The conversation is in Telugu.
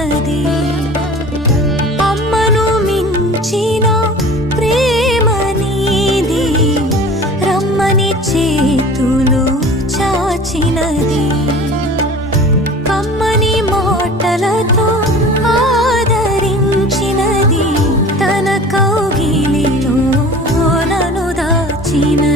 దాచినది. అమ్మను మించిన ప్రేమ నీది, రమ్మని చేతులు చాచినది. కమ్మని మాటలతో ఆదరించినది, తన కౌగిలిలో నన్ను దాచినది.